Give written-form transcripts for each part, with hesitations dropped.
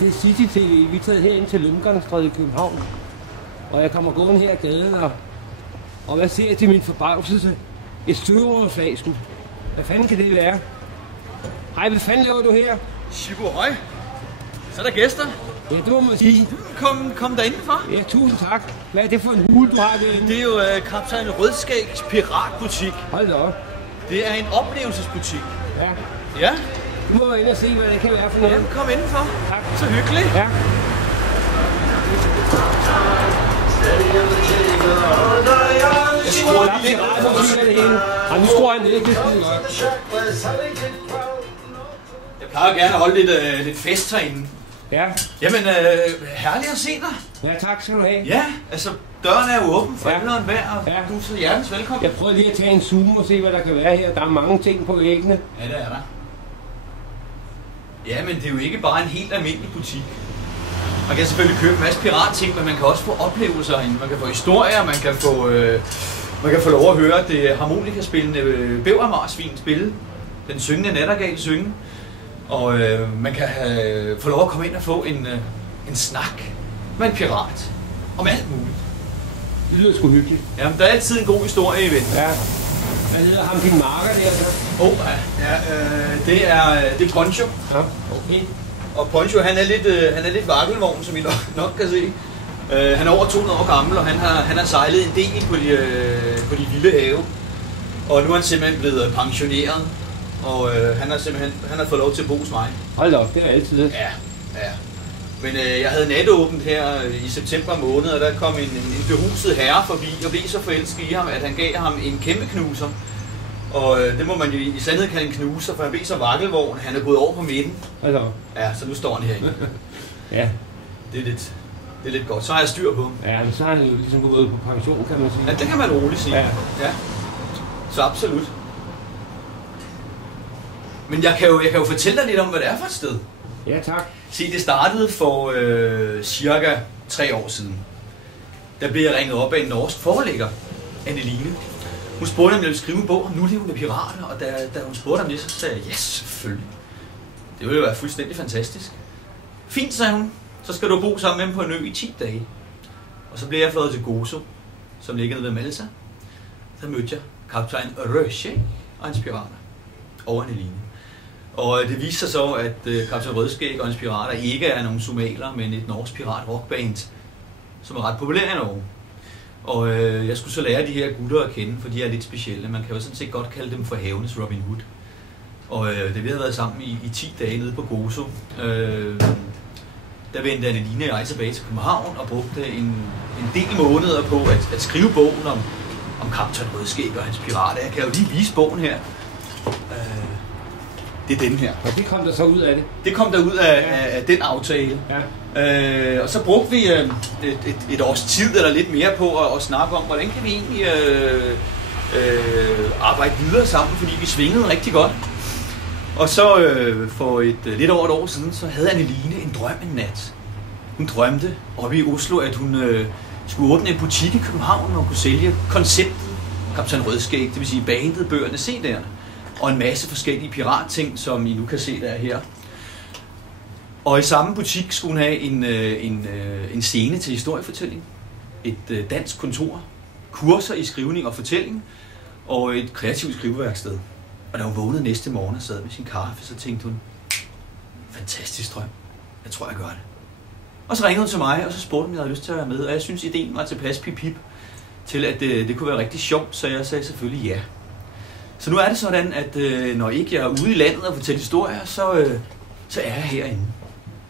det er City TV. Vi er taget herind til Løngangsstræde i København. Og jeg kommer gående her i gaden, og hvad ser jeg til min forbavselse? Et støvoverflag, sgu. Hvad fanden kan det være? Hej, hvad fanden laver du her? Chibo, høj. Så er der gæster. Ja, det må man sige. Kom der indenfor. Ja, tusind tak. Hvad er det for en hul, du har derinde? Det er jo Kaptajn Rødskægs piratbutik. Hold da op. Det er en oplevelsesbutik. Ja. Ja. Du må ind og se, hvad det kan være for noget. Jamen, kom indenfor. Tak. Så hyggeligt. Ja. Jeg skruer lige lidt. Og nu skruer jeg ned, det er skide godt. Jeg plejer gerne at holde lidt fest herinde. Ja. Jamen, herligt at se dig. Ja, tak skal du have. Ja, altså, døren er jo åben for Ja. alle og enhver, og Ja. du er så hjertens velkommen. Jeg prøver lige at tage en zoom og se, hvad der kan være her. Der er mange ting på væggene. Ja, det er der. Ja, men det er jo ikke bare en helt almindelig butik. Man kan selvfølgelig købe en masse piratting, men man kan også få oplevelser herinde. Man kan få historier, man kan få lov at høre det harmonikaspillende bævermarsvin spille. Den syngende nattergal synge. Og man kan få lov at komme ind og få en snak med en pirat. Om alt muligt. Det lyder sgu hyggeligt. Jamen, der er altid en god historie i venten. Ja. Hvad hedder ham, din marker der så? Det er Poncho. Ja, okay. Og Poncho, han er lidt vakkelvogn, som I nok kan se. Han er over 200 år gammel, og han har sejlet en del på de vilde have. Og nu er han simpelthen blevet pensioneret. Og han har fået lov til at bo hos mig. Hold da op, det er altid. Ja. Men jeg havde natåbent her i september måned, og der kom en behuset herre forbi og blev så forelsket i ham, at han gav ham en kæmpe knuser. Og det må man jo i sandhed kalde en knuser, for han blev så vakkelvogn, han er gået over på midten. Hold da op. Ja, så nu står han herinde. Ja. Det er lidt godt. Så har jeg styr på. Ja, men så er han jo ligesom gået på pension, kan man sige. Ja, det kan man roligt sige. Ja. Så absolut. Men jeg kan jo fortælle dig lidt om, hvad det er for et sted. Ja, tak. Se, det startede for cirka 3 år siden. Der blev jeg ringet op af en norsk forlægger, Anneline. Hun spurgte, om jeg ville skrive en bog om nulevende pirater, og da hun spurgte om det, så sagde jeg, ja, selvfølgelig. Det ville jo være fuldstændig fantastisk. Fint, sagde hun. Så skal du bo sammen med dem på en ø i 10 dage. Og så blev jeg fløjet til Gozo, som ligger nede ved Malta. Så mødte jeg kaptajn Rødskæg og hans pirater. Og Anneline. Og det viste sig så, at kaptajn Rødskæg og hans pirater ikke er nogen somaler, men et norsk pirat-rockband, som er ret populært i Norge. Og jeg skulle så lære de her gutter at kende, for de er lidt specielle. Man kan jo sådan set godt kalde dem for havenes Robin Hood. Og da vi havde været sammen i 10 dage nede på Gozo, der vendte Anneline og jeg tilbage til København og brugte en del måneder på at skrive bogen om kaptajn Rødskæg og hans pirater. Jeg kan jo lige vise bogen her. Det er den her. Og det kom der så ud af det? Det kom der ud af den aftale. Ja. Og så brugte vi et års tid eller lidt mere på at snakke om, hvordan kan vi egentlig arbejde videre sammen, fordi vi svingede rigtig godt. Og så for lidt over et år siden, så havde Anneline en drøm en nat. Hun drømte oppe i Oslo, at hun skulle åbne en butik i København og kunne sælge konceptet Kaptajn Rødskæg, det vil sige bandet, bøgerne, CD'erne. Og en masse forskellige piratting, som I nu kan se der her. Og i samme butik skulle hun have en scene til historiefortælling, et dansk kontor, kurser i skrivning og fortælling, og et kreativt skriveværksted. Og da hun vågnede næste morgen og sad med sin kaffe, så tænkte hun, fantastisk drøm, jeg tror jeg gør det. Og så ringede hun til mig, og så spurgte hun, om jeg havde lyst til at være med, og jeg synes ideen var tilpas pip til, at det kunne være rigtig sjovt, så jeg sagde selvfølgelig ja. Så nu er det sådan, at når ikke jeg er ude i landet og fortæller historier, så er jeg herinde.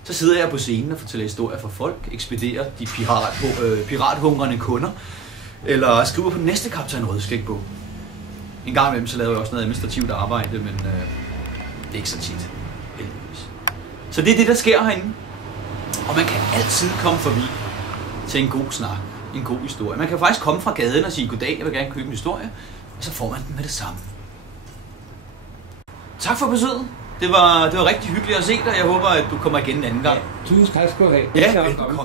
Så sidder jeg på scenen og fortæller historier for folk, ekspederer de pirathungrende kunder, eller skriver på den næste kaptajn Rødskæg-bog. En gang imellem så laver jeg også noget administrativt arbejde, men det er ikke så tit, heldigvis. Så det er det, der sker herinde. Og man kan altid komme forbi til en god snak, en god historie. Man kan faktisk komme fra gaden og sige, goddag, jeg vil gerne købe en historie, og så får man den med det samme. Tak for besøget. Det var rigtig hyggeligt at se dig. Jeg håber, at du kommer igen en anden gang. Tusind tak skal du have. Ja, velkommen.